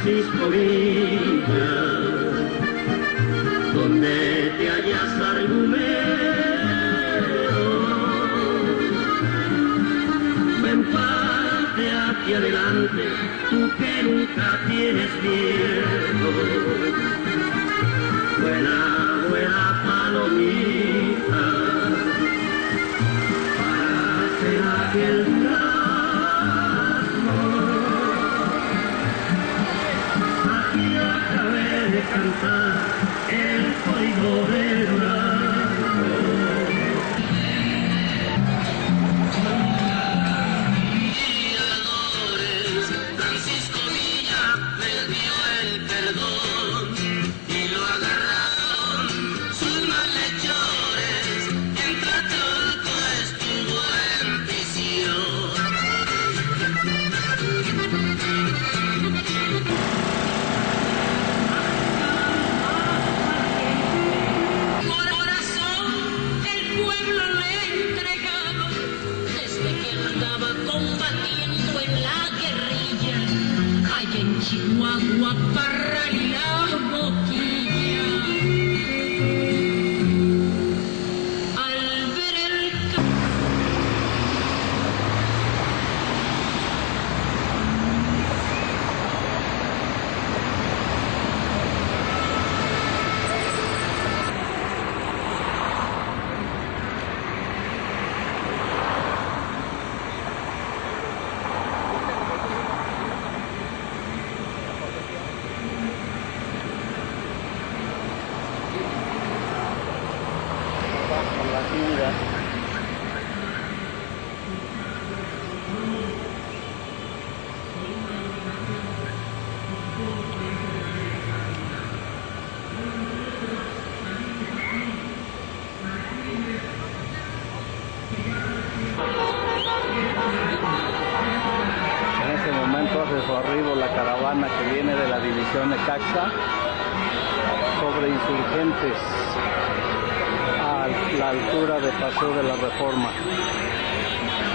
Francisco Villa, donde te hallas argumento, ven parte hacia adelante, tú que nunca tienes miedo. Buena, buena palomita, para hacer aquel durazno. Aquí acabé de cantar el código de Durazno. Francisco Villa les dio el perdón y lo agarraron sus malhechores, mientras Cholco estuvo en prisión. Corazón el pueblo le entregaba desde que andaba combatiendo en la guerrilla, allá en Chihuahua, Parral y la Boquilla. Al ver el con la fibra. En este momento hace su arribo la caravana que viene de la división Necaxa sobre Insurgentes a la altura de Paseo de la Reforma.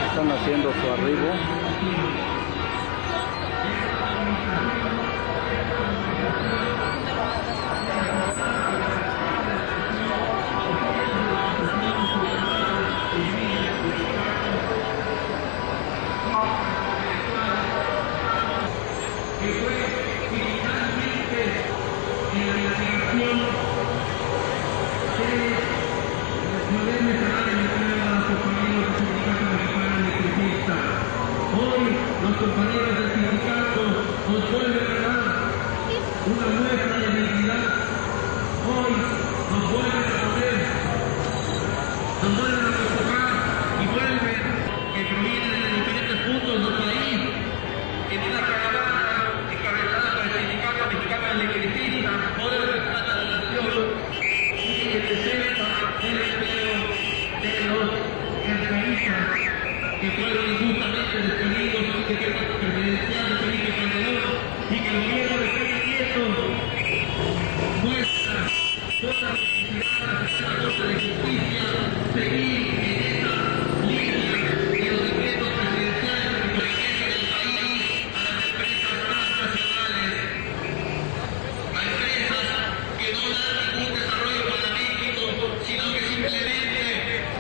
Están haciendo su arribo. que fue finalmente en la navegación de los modernos salarios de los compañeros del Sindicato Mexicano Electricista. Hoy los compañeros del sindicato nos vuelven a dar una muestra de dignidad. Hoy nos vuelven a poner, nos vuelven a convocar y vuelven, que provienen de diferentes puntos del país, en una caravana encabezada por el Sindicato Mexicano Electricista, poder rescatar a la nación y que presenta el empleo de los guerreristas que fueron injustamente despedidos en el decreto presidencial de Felipe Calderón, y que el gobierno de Peña Nieto muestra toda la necesidad de la Corte de Justicia seguir en esa línea de los decretos presidenciales que benefician el país a las empresas transnacionales, a empresas que no dan ningún desarrollo para México, sino que simplemente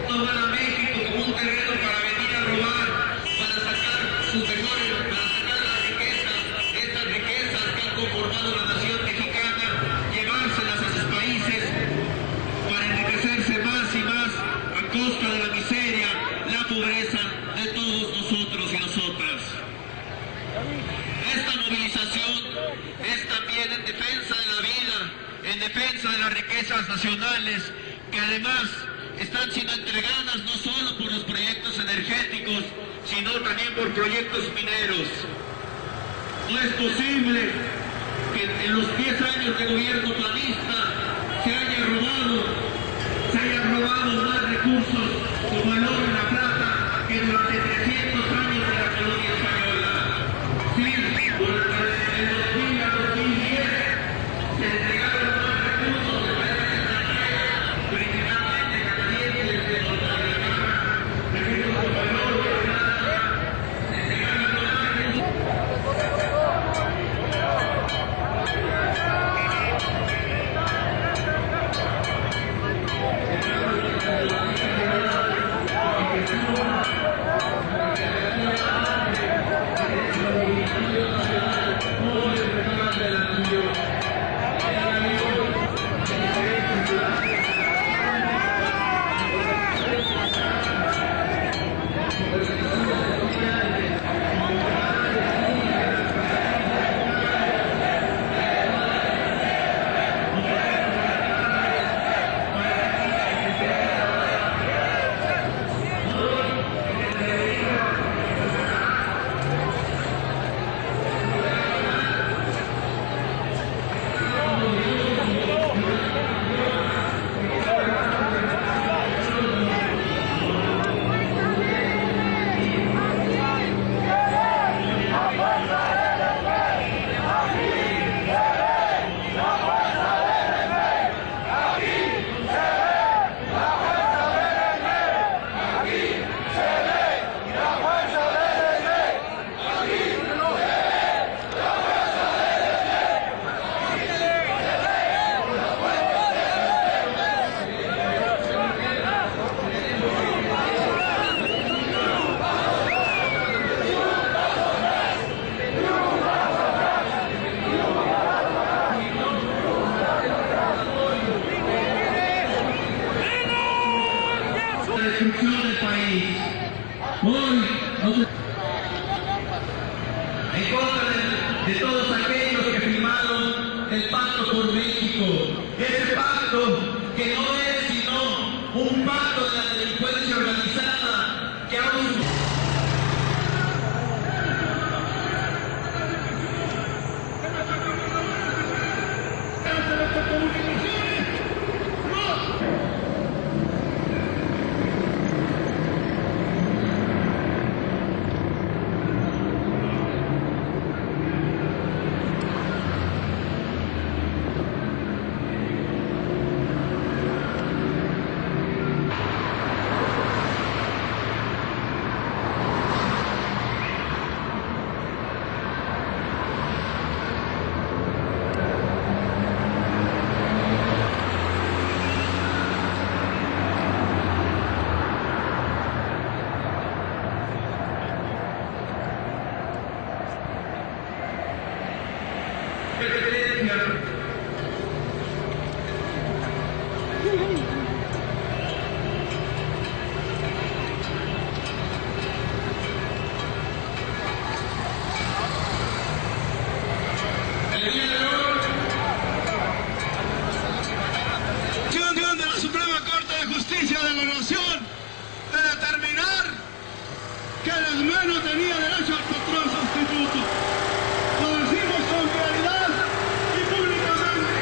toman a México como un terreno para venir a robar, para sacar sus mejores, para sacar las riquezas, estas riquezas que han conformado la nación mexicana, llevárselas a sus países para enriquecerse más y más a costa de la miseria, la pobreza de todos nosotros y nosotras. Esta movilización es también en defensa de la vida, en defensa de las riquezas nacionales, que además están siendo entregadas no solo por los proyectos energéticos, sino también por proyectos mineros. No es posible que en los 10 años de gobierno planista se hayan robado más recursos como el oro y la plata que durante 300 años de la colonia española. Sí, durante el 2000 a 2010 se entregaron más recursos de países extranjeros, principalmente canadienses, de Norteamérica, recursos como el oro y la plata, se entregaron más recursos. Asmé no tenía derecho al patrón sustituto. Lo decimos con claridad y públicamente.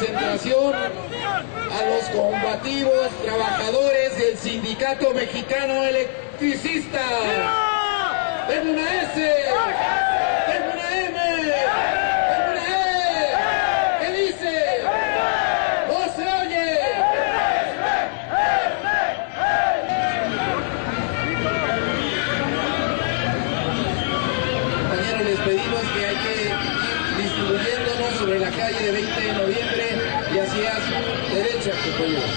Esta decisión a los combativos trabajadores del Sindicato Mexicano Electricista. ¡Den una S! ¡Den una M! ¡Den una E! ¿Qué dice? ¡No se oye! Compañeros, les pedimos que hay que ir distribuyéndonos sobre la calle de 20 de noviembre y hacia su derecha, compañeros.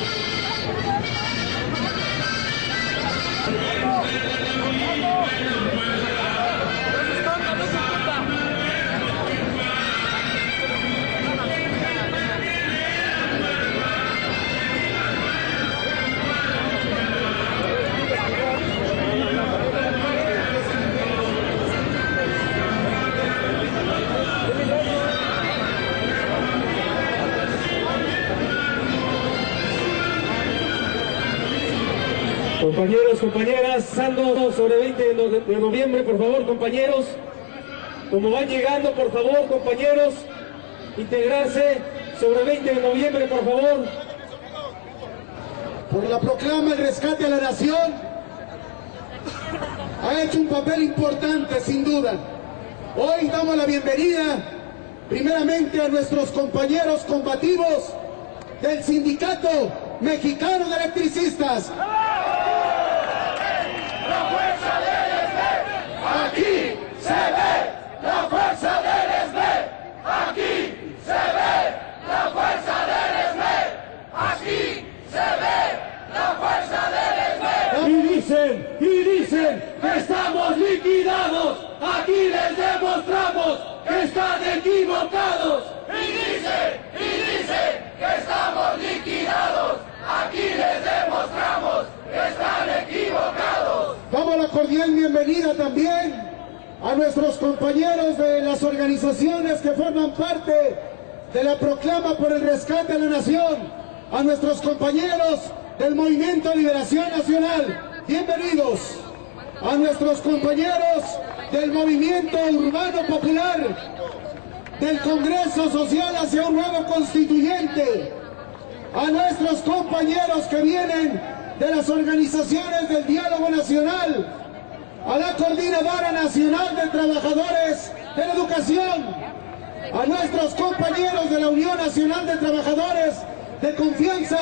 Compañeros, compañeras, Sando sobre 20 de noviembre, por favor, compañeros. Como van llegando, por favor, compañeros, integrarse sobre 20 de noviembre, por favor. Por la proclama el rescate a la nación, ha hecho un papel importante, sin duda. Hoy damos la bienvenida primeramente a nuestros compañeros combativos del Sindicato Mexicano de Electricistas. ¡La fuerza del SB! ¡Aquí se ve la fuerza del SB! ¡Aquí se ve la fuerza del SB! ¡Aquí se ve la fuerza del SB! Y dicen que estamos liquidados. Aquí les demostramos que están equivocados. Y dicen que estamos liquidados. Aquí les demostramos que están equivocados. Damos la cordial bienvenida también a nuestros compañeros de las organizaciones que forman parte de la proclama por el rescate de la nación, a nuestros compañeros del Movimiento de Liberación Nacional, bienvenidos, a nuestros compañeros del Movimiento Urbano Popular, del Congreso Social hacia un nuevo constituyente, a nuestros compañeros que vienen de las organizaciones del Diálogo Nacional, a la Coordinadora Nacional de Trabajadores de la Educación, a nuestros compañeros de la Unión Nacional de Trabajadores de Confianza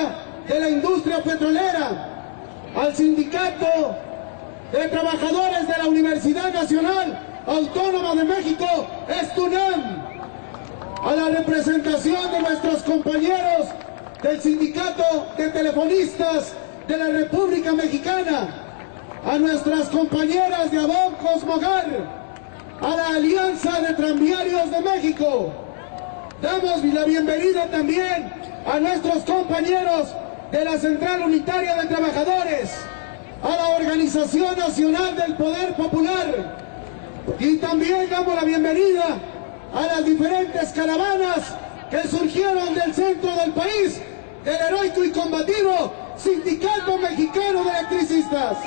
de la Industria Petrolera, al Sindicato de Trabajadores de la Universidad Nacional Autónoma de México, ESTUNAM, a la representación de nuestros compañeros del Sindicato de Telefonistas de la República Mexicana, a nuestras compañeras de Avon Cosmogar, a la Alianza de Tranviarios de México. Damos la bienvenida también a nuestros compañeros de la Central Unitaria de Trabajadores, a la Organización Nacional del Poder Popular, y también damos la bienvenida a las diferentes caravanas que surgieron del centro del país, del heroico y combativo Sindicato Mexicano de Electricistas.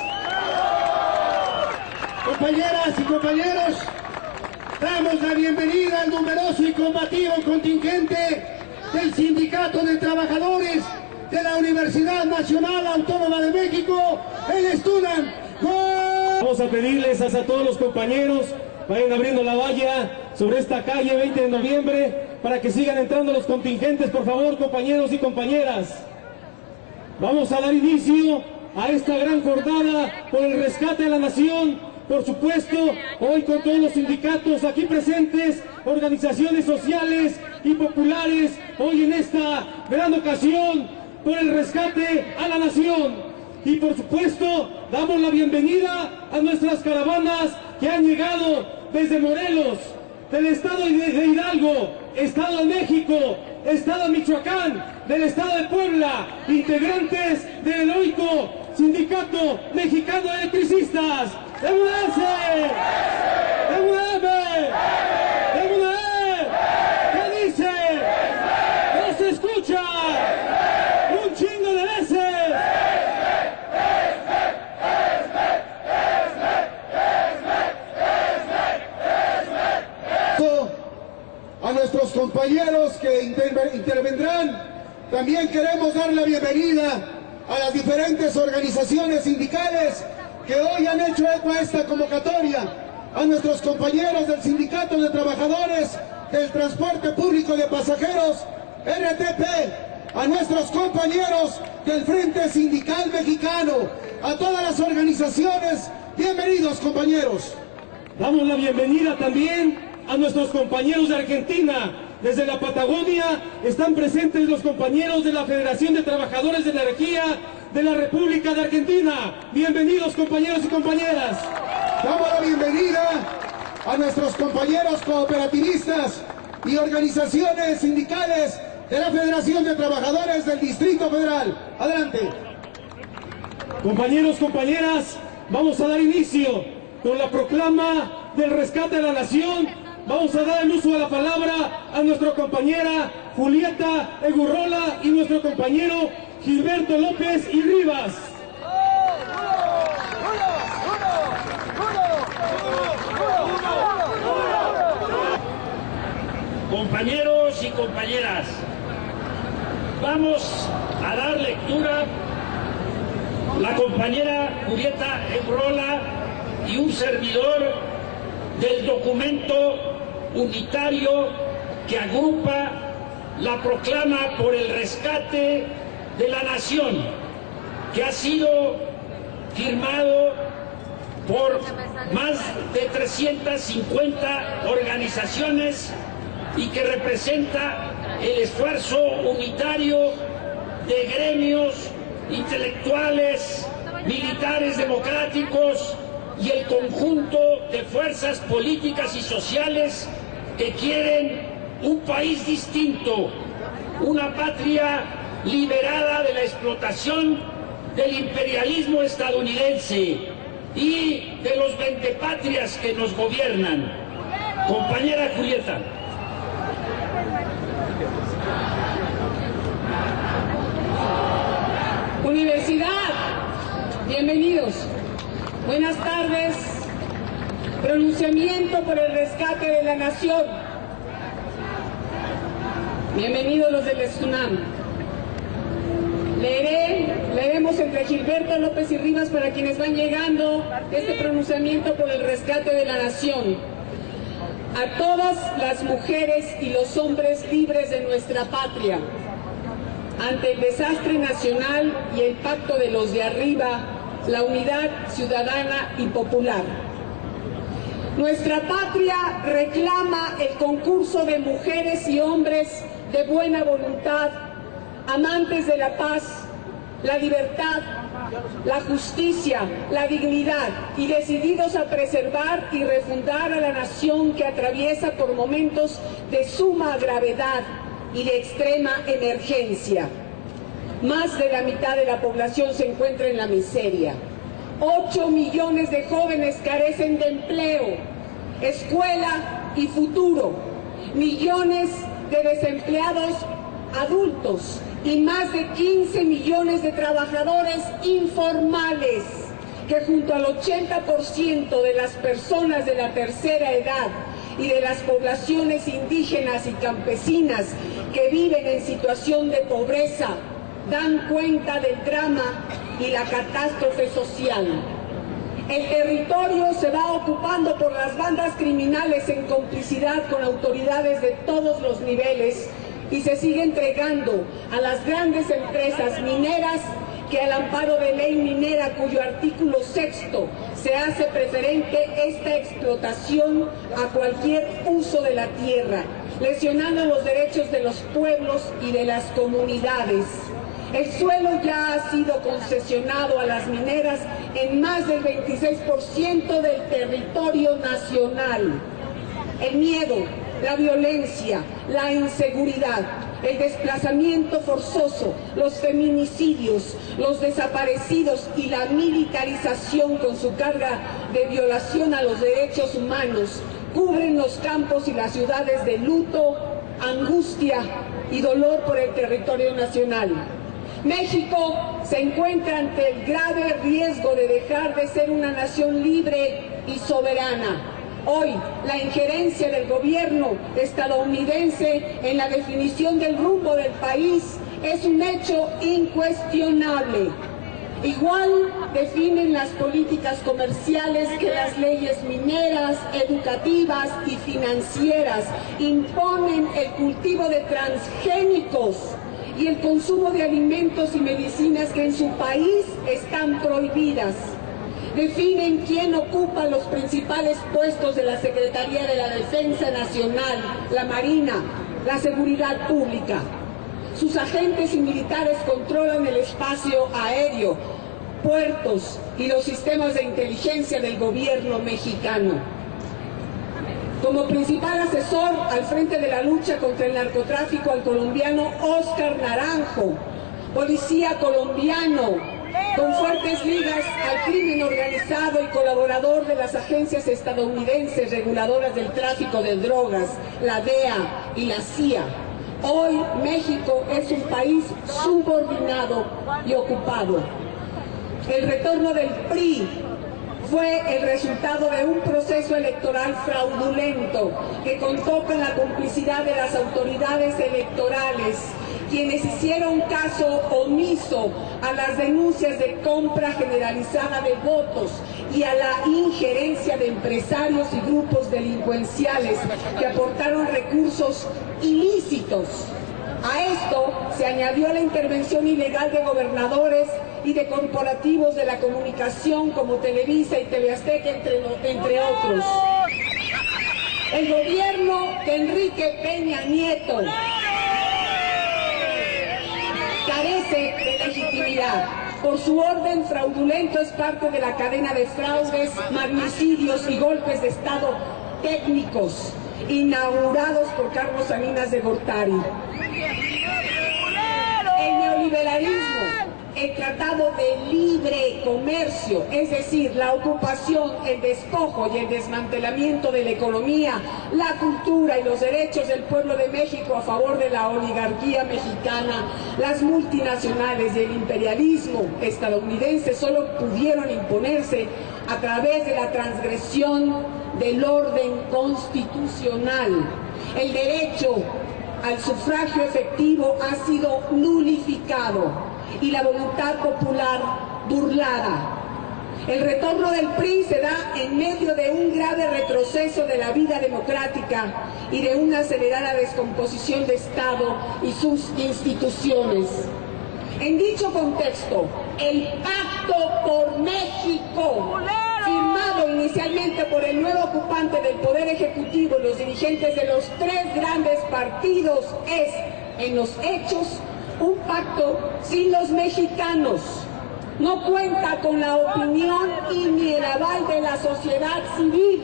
Compañeras y compañeros, damos la bienvenida al numeroso y combativo contingente del Sindicato de Trabajadores de la Universidad Nacional Autónoma de México, el ESTUNAM. Vamos a pedirles a todos los compañeros, vayan abriendo la valla sobre esta calle 20 de noviembre para que sigan entrando los contingentes, por favor, compañeros y compañeras. Vamos a dar inicio a esta gran jornada por el rescate de la nación. Por supuesto, hoy con todos los sindicatos aquí presentes, organizaciones sociales y populares, hoy en esta gran ocasión por el rescate a la nación. Y por supuesto, damos la bienvenida a nuestras caravanas que han llegado desde Morelos, del estado de Hidalgo, Estado de México, Estado de Michoacán, del Estado de Puebla, integrantes del heroico Sindicato Mexicano de Electricistas. ¡MUDS! ¡MUDM! ¡MUDE! ¿Qué dice? ¡No se escucha! ¡Un chingo de veces! A nuestros compañeros que intervendrán, también queremos dar la bienvenida a las diferentes organizaciones sindicales que hoy han hecho eco a esta convocatoria, a nuestros compañeros del Sindicato de Trabajadores del Transporte Público de Pasajeros, RTP, a nuestros compañeros del Frente Sindical Mexicano, a todas las organizaciones. Bienvenidos, compañeros. Damos la bienvenida también a nuestros compañeros de Argentina. Desde la Patagonia están presentes los compañeros de la Federación de Trabajadores de la Energía de la República de Argentina. Bienvenidos, compañeros y compañeras. Damos la bienvenida a nuestros compañeros cooperativistas y organizaciones sindicales de la Federación de Trabajadores del Distrito Federal. Adelante. Compañeros, compañeras, vamos a dar inicio con la proclama del rescate de la nación. Vamos a dar el uso de la palabra a nuestra compañera Julieta Egurrola y nuestro compañero Gilberto López y Rivas. Compañeros y compañeras, vamos a dar lectura. La compañera Julieta Egurrola y un servidor del documento unitario que agrupa la proclama por el rescate de la nación, que ha sido firmado por más de 350 organizaciones y que representa el esfuerzo unitario de gremios intelectuales, militares democráticos y el conjunto de fuerzas políticas y sociales que quieren un país distinto, una patria liberada de la explotación del imperialismo estadounidense y de los vendepatrias que nos gobiernan. Compañera Julieta. Universidad, bienvenidos. Buenas tardes. Pronunciamiento por el rescate de la nación. Bienvenidos los del SUNAM. Leeremos entre Gilberto López y Rivas, para quienes van llegando, este pronunciamiento por el rescate de la nación. A todas las mujeres y los hombres libres de nuestra patria, ante el desastre nacional y el pacto de los de arriba, la unidad ciudadana y popular. Nuestra patria reclama el concurso de mujeres y hombres de buena voluntad, amantes de la paz, la libertad, la justicia, la dignidad y decididos a preservar y refundar a la nación que atraviesa por momentos de suma gravedad y de extrema emergencia. Más de la mitad de la población se encuentra en la miseria. 8 millones de jóvenes carecen de empleo, escuela y futuro. Millones de desempleados adultos y más de 15 millones de trabajadores informales, que junto al 80% de las personas de la tercera edad y de las poblaciones indígenas y campesinas que viven en situación de pobreza, dan cuenta del drama y la catástrofe social. El territorio se va ocupando por las bandas criminales en complicidad con autoridades de todos los niveles y se sigue entregando a las grandes empresas mineras que, al amparo de ley minera, cuyo artículo 6º se hace preferente esta explotación a cualquier uso de la tierra, lesionando los derechos de los pueblos y de las comunidades. El suelo ya ha sido concesionado a las mineras en más del 26% del territorio nacional. El miedo, la violencia, la inseguridad, el desplazamiento forzoso, los feminicidios, los desaparecidos y la militarización con su carga de violación a los derechos humanos cubren los campos y las ciudades de luto, angustia y dolor por el territorio nacional. México se encuentra ante el grave riesgo de dejar de ser una nación libre y soberana. Hoy, la injerencia del gobierno estadounidense en la definición del rumbo del país es un hecho incuestionable. Igual definen las políticas comerciales que las leyes mineras, educativas y financieras. Imponen el cultivo de transgénicos y el consumo de alimentos y medicinas que en su país están prohibidas. Definen quién ocupa los principales puestos de la Secretaría de la Defensa Nacional, la Marina, la Seguridad Pública. Sus agentes y militares controlan el espacio aéreo, puertos y los sistemas de inteligencia del gobierno mexicano. Como principal asesor al frente de la lucha contra el narcotráfico, al colombiano Óscar Naranjo, policía colombiano con fuertes ligas al crimen organizado y colaborador de las agencias estadounidenses reguladoras del tráfico de drogas, la DEA y la CIA. Hoy México es un país subordinado y ocupado. El retorno del PRI fue el resultado de un proceso electoral fraudulento que contó con la complicidad de las autoridades electorales quienes hicieron caso omiso a las denuncias de compra generalizada de votos y a la injerencia de empresarios y grupos delincuenciales que aportaron recursos ilícitos. A esto se añadió la intervención ilegal de gobernadores y de corporativos de la comunicación como Televisa y TV Azteca, entre otros. El gobierno de Enrique Peña Nieto carece de legitimidad. Por su orden fraudulento es parte de la cadena de fraudes, magnicidios y golpes de Estado técnicos inaugurados por Carlos Salinas de Gortari. El neoliberalismo, el tratado de libre comercio, es decir, la ocupación, el despojo y el desmantelamiento de la economía, la cultura y los derechos del pueblo de México a favor de la oligarquía mexicana, las multinacionales y el imperialismo estadounidense solo pudieron imponerse a través de la transgresión del orden constitucional. El derecho al sufragio efectivo ha sido nulificado y la voluntad popular burlada. El retorno del PRI se da en medio de un grave retroceso de la vida democrática y de una acelerada descomposición de Estado y sus instituciones. En dicho contexto, el Pacto por México, firmado inicialmente por el nuevo ocupante del Poder Ejecutivo y los dirigentes de los tres grandes partidos, es, en los hechos, un pacto sin los mexicanos. No cuenta con la opinión y ni el aval de la sociedad civil.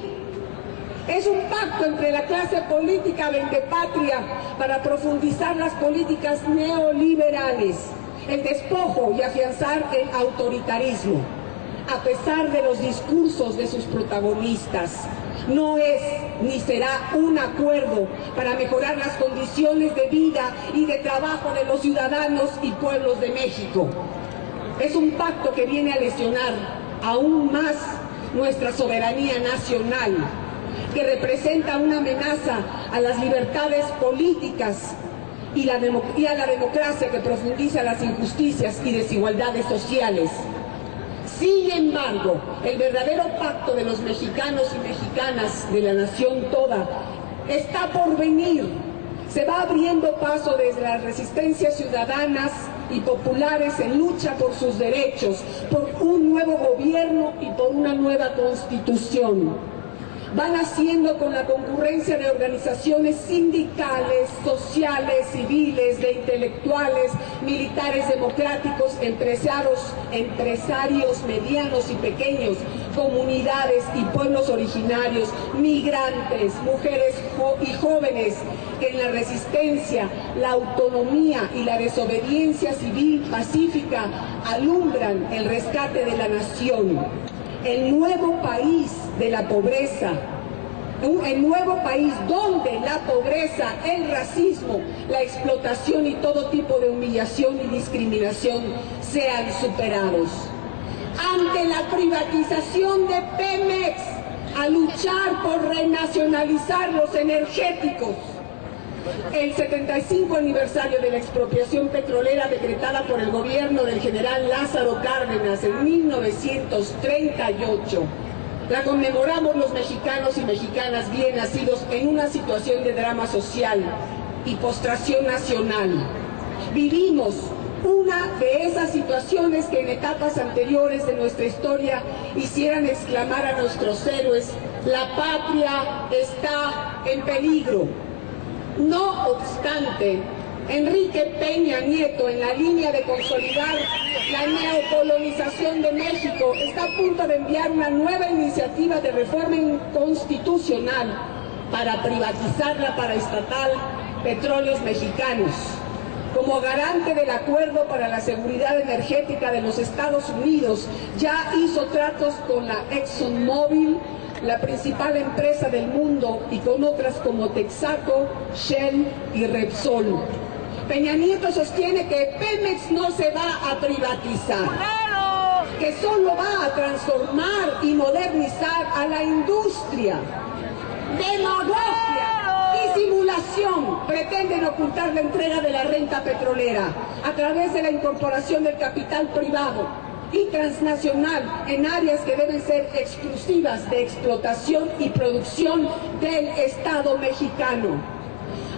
Es un pacto entre la clase política vendepatria para profundizar las políticas neoliberales, el despojo y afianzar el autoritarismo. A pesar de los discursos de sus protagonistas, no es ni será un acuerdo para mejorar las condiciones de vida y de trabajo de los ciudadanos y pueblos de México. Es un pacto que viene a lesionar aún más nuestra soberanía nacional, que representa una amenaza a las libertades políticas y a la democracia, que profundiza las injusticias y desigualdades sociales. Sin embargo, el verdadero pacto de los mexicanos y mexicanas, de la nación toda, está por venir. Se va abriendo paso desde las resistencias ciudadanas y populares en lucha por sus derechos, por un nuevo gobierno y por una nueva constitución. Van haciendo con la concurrencia de organizaciones sindicales, sociales, civiles, de intelectuales, militares democráticos, empresarios medianos y pequeños, comunidades y pueblos originarios, migrantes, mujeres y jóvenes, que en la resistencia, la autonomía y la desobediencia civil pacífica alumbran el rescate de la nación. El nuevo país de la pobreza, el nuevo país donde la pobreza, el racismo, la explotación y todo tipo de humillación y discriminación sean superados. Ante la privatización de Pemex, a luchar por renacionalizar los energéticos. El 75 aniversario de la expropiación petrolera decretada por el gobierno del general Lázaro Cárdenas en 1938. La conmemoramos los mexicanos y mexicanas bien nacidos en una situación de drama social y postración nacional. Vivimos una de esas situaciones que en etapas anteriores de nuestra historia hicieran exclamar a nuestros héroes: la patria está en peligro. No obstante, Enrique Peña Nieto, en la línea de consolidar la neocolonización de México, está a punto de enviar una nueva iniciativa de reforma constitucional para privatizar la paraestatal Petróleos Mexicanos. Como garante del acuerdo para la seguridad energética de los Estados Unidos, ya hizo tratos con la ExxonMobil, la principal empresa del mundo, y con otras como Texaco, Shell y Repsol. Peña Nieto sostiene que Pemex no se va a privatizar, que solo va a transformar y modernizar a la industria. Demagogia y simulación nación pretenden ocultar la entrega de la renta petrolera a través de la incorporación del capital privado y transnacional en áreas que deben ser exclusivas de explotación y producción del Estado mexicano.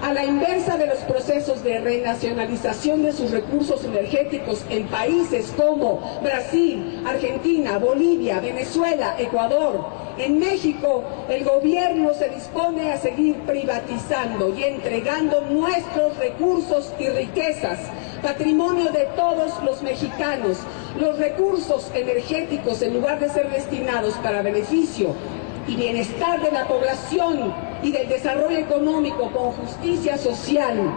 A la inversa de los procesos de renacionalización de sus recursos energéticos en países como Brasil, Argentina, Bolivia, Venezuela, Ecuador, en México el gobierno se dispone a seguir privatizando y entregando nuestros recursos y riquezas, patrimonio de todos los mexicanos. Los recursos energéticos, en lugar de ser destinados para beneficio y bienestar de la población y del desarrollo económico con justicia social,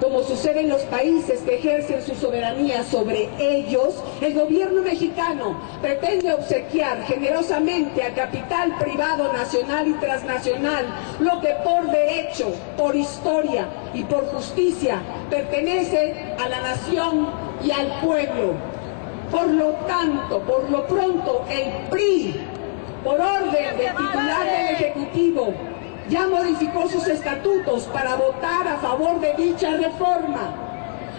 como sucede en los países que ejercen su soberanía sobre ellos, el gobierno mexicano pretende obsequiar generosamente a capital privado nacional y transnacional lo que por derecho, por historia y por justicia pertenece a la nación y al pueblo. Por lo tanto, por lo pronto, el PRI, por orden del titular del Ejecutivo, ya modificó sus estatutos para votar a favor de dicha reforma,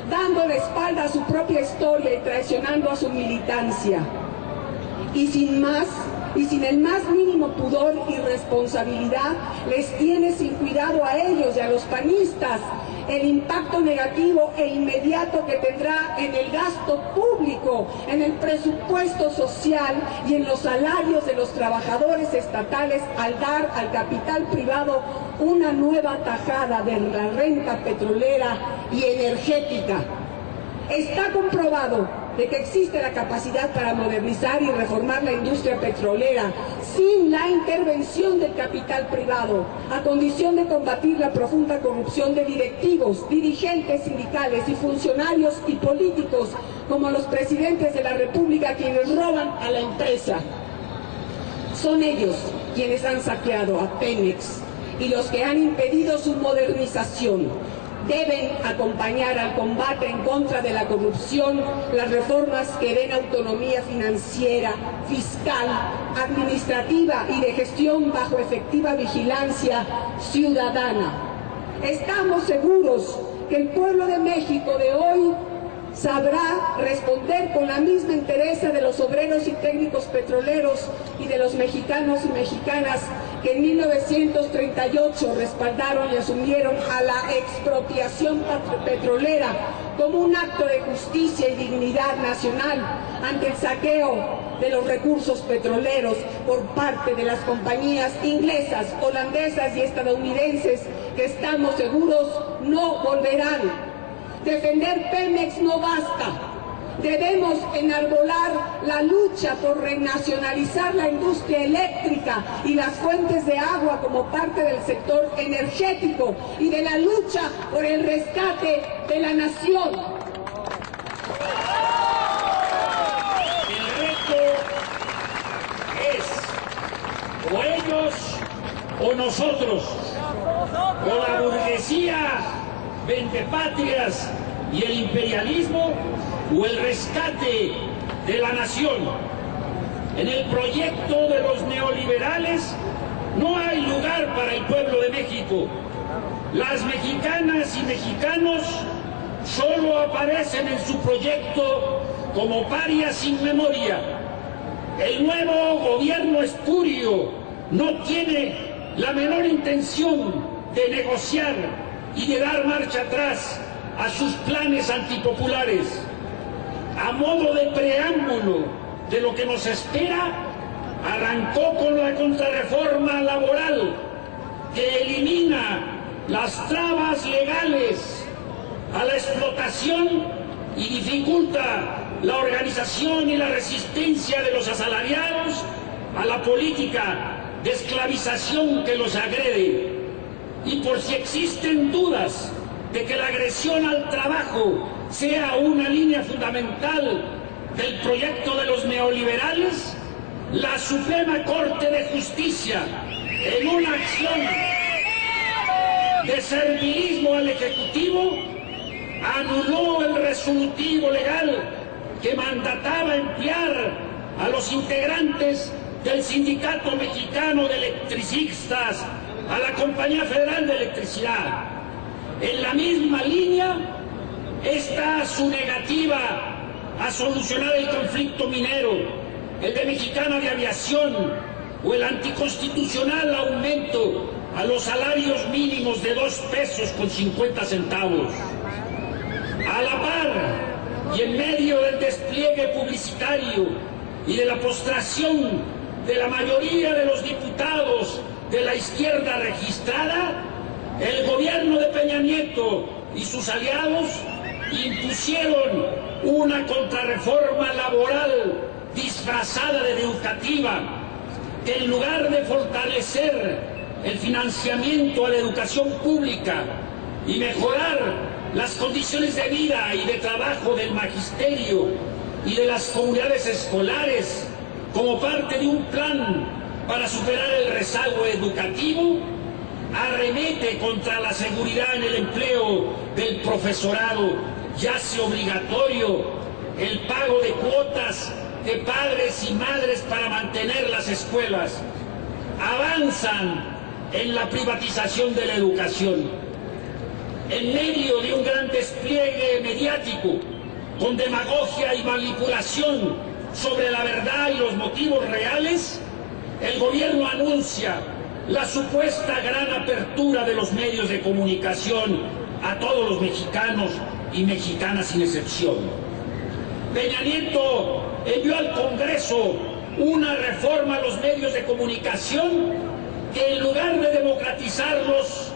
dando la espalda a su propia historia y traicionando a su militancia. Y sin el más mínimo pudor y responsabilidad, les tiene sin cuidado a ellos y a los panistas el impacto negativo e inmediato que tendrá en el gasto público, en el presupuesto social y en los salarios de los trabajadores estatales al dar al capital privado una nueva tajada de la renta petrolera y energética. Está comprobado de que existe la capacidad para modernizar y reformar la industria petrolera sin la intervención del capital privado, a condición de combatir la profunda corrupción de directivos, dirigentes sindicales y funcionarios y políticos, como los presidentes de la República, quienes roban a la empresa. Son ellos quienes han saqueado a Pemex y los que han impedido su modernización. Deben acompañar al combate en contra de la corrupción las reformas que den autonomía financiera, fiscal, administrativa y de gestión bajo efectiva vigilancia ciudadana. Estamos seguros que el pueblo de México de hoy sabrá responder con la misma entereza de los obreros y técnicos petroleros y de los mexicanos y mexicanas que en 1938 respaldaron y asumieron a la expropiación petrolera como un acto de justicia y dignidad nacional ante el saqueo de los recursos petroleros por parte de las compañías inglesas, holandesas y estadounidenses que estamos seguros no volverán. Defender Pemex no basta. Debemos enarbolar la lucha por renacionalizar la industria eléctrica y las fuentes de agua como parte del sector energético y de la lucha por el rescate de la nación. El reto es o ellos o nosotros, o la burguesía vendepatrias y el imperialismo, o el rescate de la nación. En el proyecto de los neoliberales no hay lugar para el pueblo de México. Las mexicanas y mexicanos solo aparecen en su proyecto como parias sin memoria. El nuevo gobierno espurio no tiene la menor intención de negociar y de dar marcha atrás a sus planes antipopulares. A modo de preámbulo de lo que nos espera, arrancó con la contrarreforma laboral que elimina las trabas legales a la explotación y dificulta la organización y la resistencia de los asalariados a la política de esclavización que los agrede. Y por si existen dudas de que la agresión al trabajo sea una línea fundamental del proyecto de los neoliberales, la Suprema Corte de Justicia, en una acción de servilismo al Ejecutivo, anuló el resolutivo legal que mandataba emplear a los integrantes del Sindicato Mexicano de Electricistas, a la Compañía Federal de Electricidad. En la misma línea está su negativa a solucionar el conflicto minero, el de Mexicana de Aviación o el anticonstitucional aumento a los salarios mínimos de 2 pesos con 50 centavos. A la par y en medio del despliegue publicitario y de la postración de la mayoría de los diputados de la izquierda registrada, el gobierno de Peña Nieto y sus aliados impusieron una contrarreforma laboral disfrazada de educativa, que en lugar de fortalecer el financiamiento a la educación pública y mejorar las condiciones de vida y de trabajo del magisterio y de las comunidades escolares como parte de un plan para superar el rezago educativo, arremete contra la seguridad en el empleo del profesorado y hace obligatorio el pago de cuotas de padres y madres para mantener las escuelas. Avanzan en la privatización de la educación. En medio de un gran despliegue mediático, con demagogia y manipulación sobre la verdad y los motivos reales, el gobierno anuncia la supuesta gran apertura de los medios de comunicación a todos los mexicanos y mexicanas sin excepción. Peña Nieto envió al Congreso una reforma a los medios de comunicación que en lugar de democratizarlos,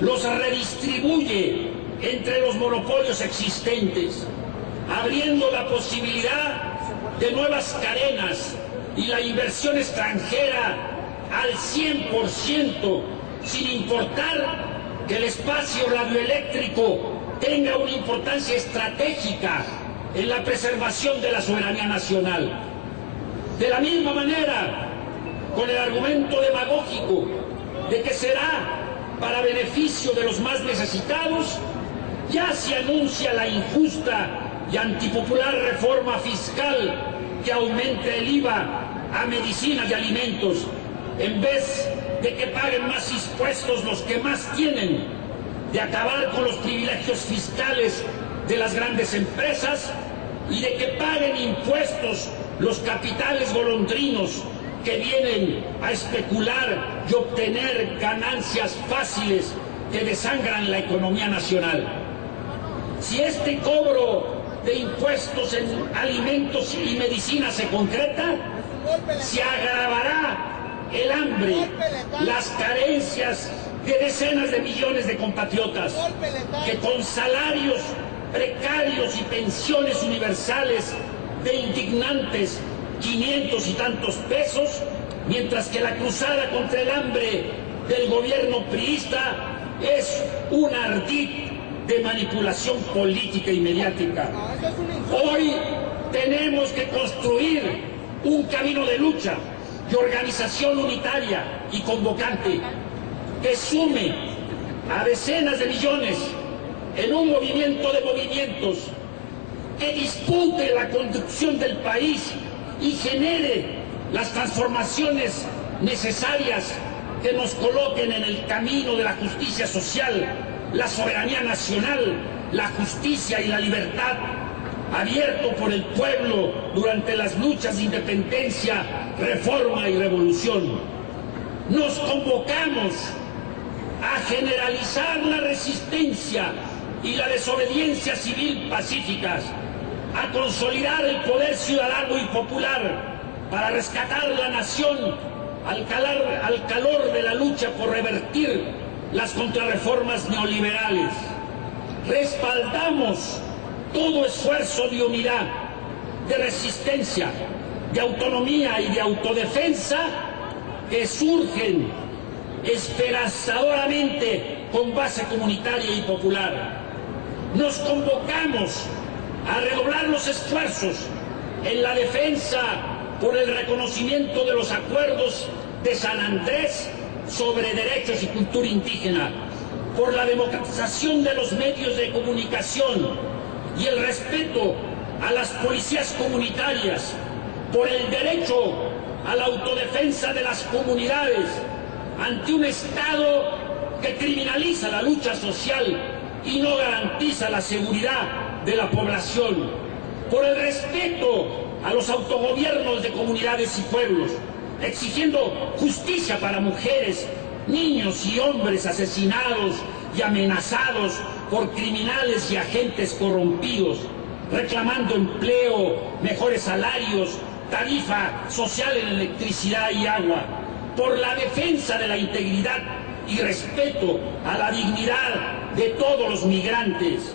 los redistribuye entre los monopolios existentes, abriendo la posibilidad de nuevas cadenas y la inversión extranjera al 100%, sin importar que el espacio radioeléctrico tenga una importancia estratégica en la preservación de la soberanía nacional. De la misma manera, con el argumento demagógico de que será para beneficio de los más necesitados, ya se anuncia la injusta y antipopular reforma fiscal que aumente el IVA a medicinas y alimentos, en vez de que paguen más impuestos los que más tienen, de acabar con los privilegios fiscales de las grandes empresas y de que paguen impuestos los capitales golondrinos que vienen a especular y obtener ganancias fáciles que desangran la economía nacional. Si este cobro de impuestos en alimentos y medicinas se concreta, se agravará el hambre, las carencias de decenas de millones de compatriotas que con salarios precarios y pensiones universales de indignantes 500 y tantos pesos, mientras que la cruzada contra el hambre del gobierno priista es un ardid de manipulación política y mediática. Hoy tenemos que construir un camino de lucha y organización unitaria y convocante que sume a decenas de millones en un movimiento de movimientos que dispute la conducción del país y genere las transformaciones necesarias que nos coloquen en el camino de la justicia social, la soberanía nacional, la justicia y la libertad, abierto por el pueblo durante las luchas de independencia, reforma y revolución. Nos convocamos a generalizar la resistencia y la desobediencia civil pacíficas, a consolidar el poder ciudadano y popular para rescatar la nación al calor de la lucha por revertir las contrarreformas neoliberales. Respaldamos todo esfuerzo de unidad, de resistencia, de autonomía y de autodefensa que surgen esperanzadoramente con base comunitaria y popular. Nos convocamos a redoblar los esfuerzos en la defensa por el reconocimiento de los acuerdos de San Andrés sobre derechos y cultura indígena, por la democratización de los medios de comunicación y el respeto a las policías comunitarias, por el derecho a la autodefensa de las comunidades ante un Estado que criminaliza la lucha social y no garantiza la seguridad de la población, por el respeto a los autogobiernos de comunidades y pueblos, exigiendo justicia para mujeres, niños y hombres asesinados y amenazados por criminales y agentes corrompidos, reclamando empleo, mejores salarios, tarifa social en electricidad y agua, por la defensa de la integridad y respeto a la dignidad de todos los migrantes.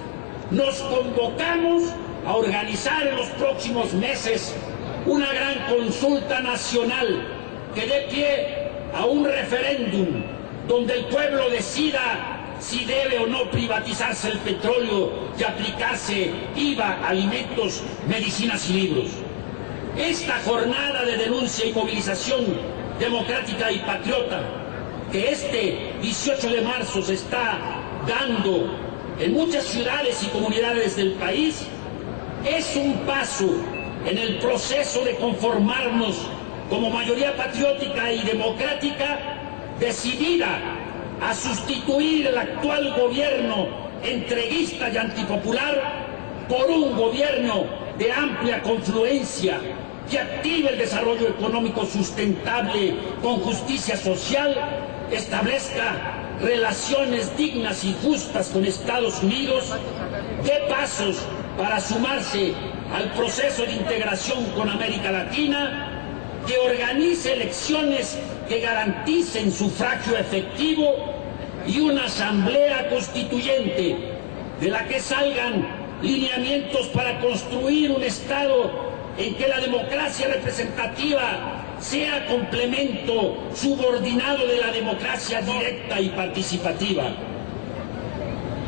Nos convocamos a organizar en los próximos meses una gran consulta nacional que dé pie a un referéndum donde el pueblo decida si debe o no privatizarse el petróleo y aplicarse IVA, alimentos, medicinas y libros. Esta jornada de denuncia y movilización democrática y patriota que este 18 de marzo se está dando en muchas ciudades y comunidades del país es un paso en el proceso de conformarnos como mayoría patriótica y democrática decidida a sustituir el actual gobierno entreguista y antipopular por un gobierno de amplia confluencia que active el desarrollo económico sustentable con justicia social, establezca relaciones dignas y justas con Estados Unidos, dé pasos para sumarse al proceso de integración con América Latina, que organice elecciones que garanticen sufragio efectivo y una asamblea constituyente de la que salgan lineamientos para construir un Estado en que la democracia representativa sea complemento subordinado de la democracia directa y participativa.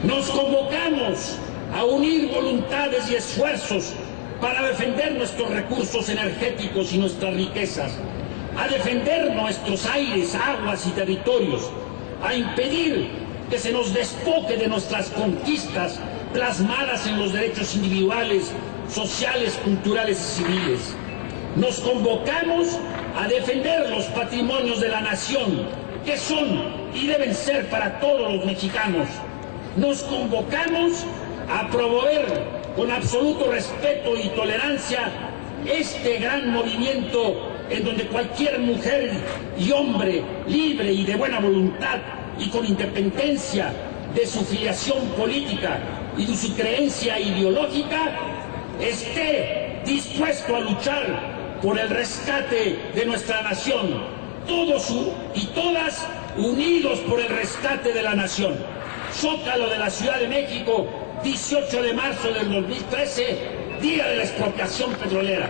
Nos convocamos a unir voluntades y esfuerzos para defender nuestros recursos energéticos y nuestras riquezas, a defender nuestros aires, aguas y territorios, a impedir que se nos despoje de nuestras conquistas plasmadas en los derechos individuales, sociales, culturales y civiles. Nos convocamos a defender los patrimonios de la nación, que son y deben ser para todos los mexicanos. Nos convocamos a promover con absoluto respeto y tolerancia este gran movimiento en donde cualquier mujer y hombre libre y de buena voluntad y con independencia de su filiación política y de su creencia ideológica esté dispuesto a luchar por el rescate de nuestra nación, todos y todas unidos por el rescate de la nación. Zócalo de la Ciudad de México, 18 de marzo del 2013, día de la expropiación petrolera.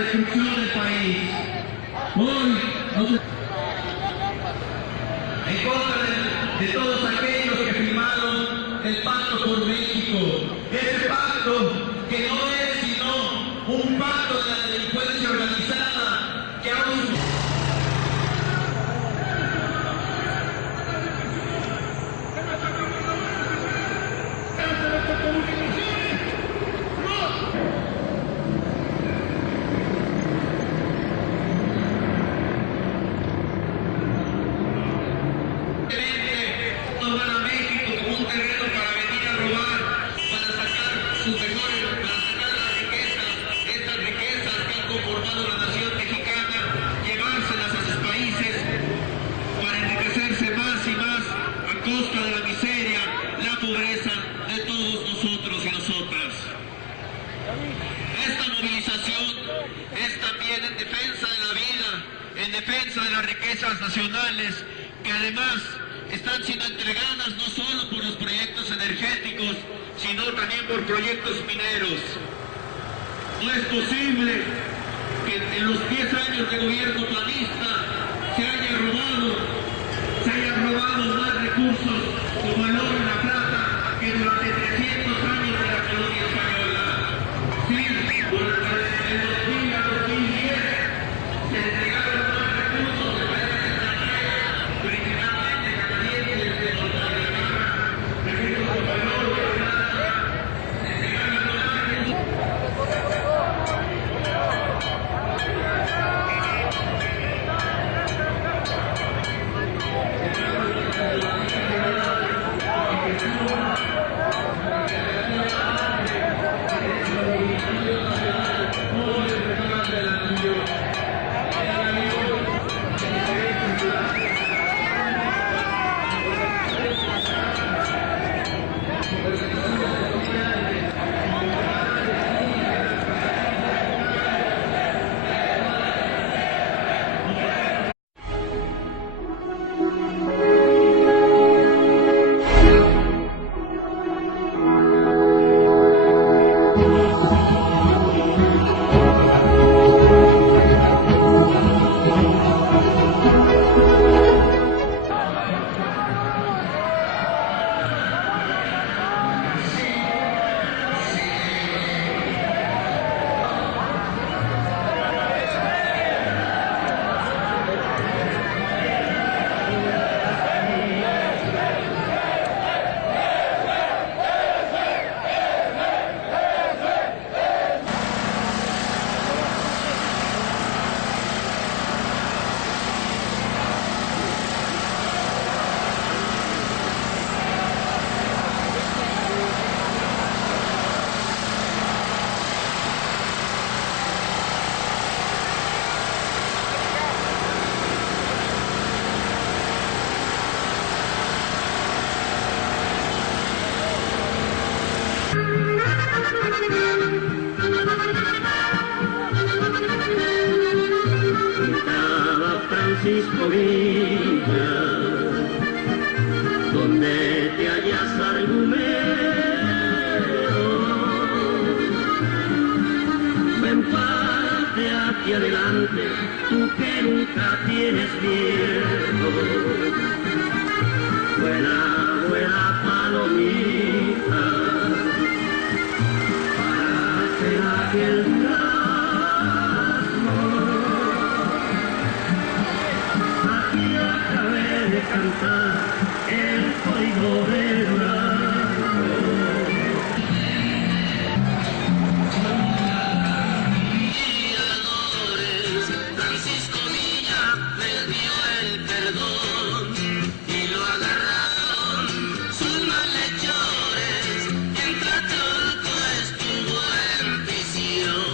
destrucción del país. Hoy en contra de todos aquellos que firmaron el Pacto por México, ese pacto que no es sino un pacto de la delincuencia organizada que aún para sacar las riquezas que han conformado nacionales que además están siendo entregadas no solo por los proyectos energéticos, sino también por proyectos mineros. No es posible que en los 10 años de gobierno panista se haya robado más recursos como el oro y la plata que durante 300 años de la colonia española. Sí, durante el 2000 a 2010 se entregaron más recursos de países extranjeros, principalmente canadienses, de Norteamérica, recursos como el oro y la plata, se entregaron más recursos. Francisco Villa, donde te hallas argumero, ven parte hacia adelante, tú que nunca tienes miedo, buena, buena palomita, para hacer aquel cantar el código del Francisco Villa perdió el perdón y lo agarraron sus malhechores, entre tonto estuvo en prisión.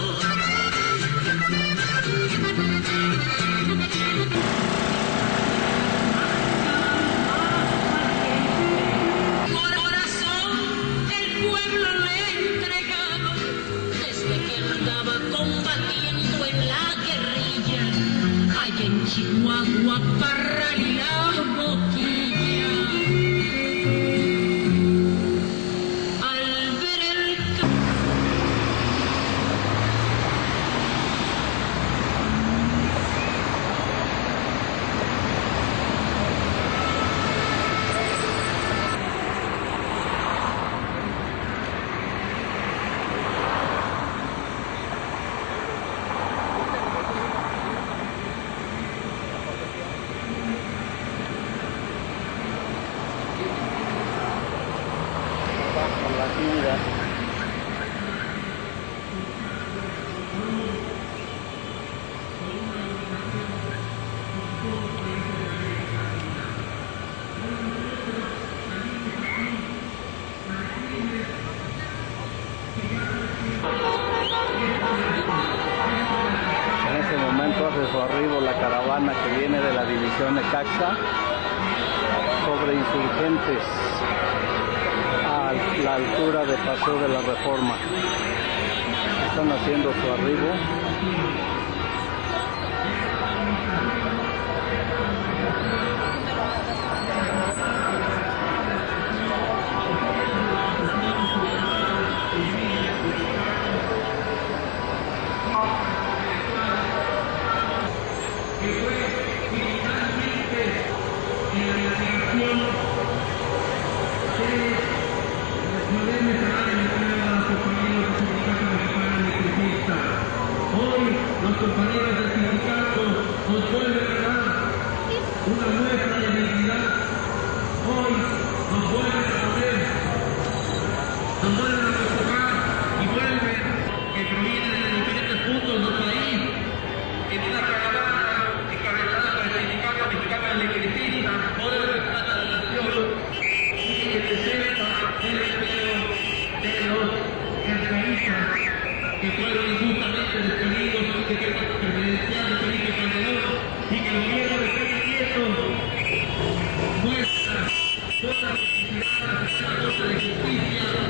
Chihuahua, Parral y la Boquilla. Al ver el hace su arribo la caravana que viene de la división de Caxa sobre Insurgentes a la altura de Paseo de la Reforma. Están haciendo su arribo. nos vuelven a convocar y vuelven, que provienen de diferentes puntos del país, en una caravana encabezada por el Sindicato Mexicano de Electricistas por el rescate de la nación y que presenta el empleo de los energistas que fueron injustamente despedidos y que tengan credencial de Felipe Calderón y que el gobierno de Peña Nieto muestra toda la necesidad de hacer la Corte de Justicia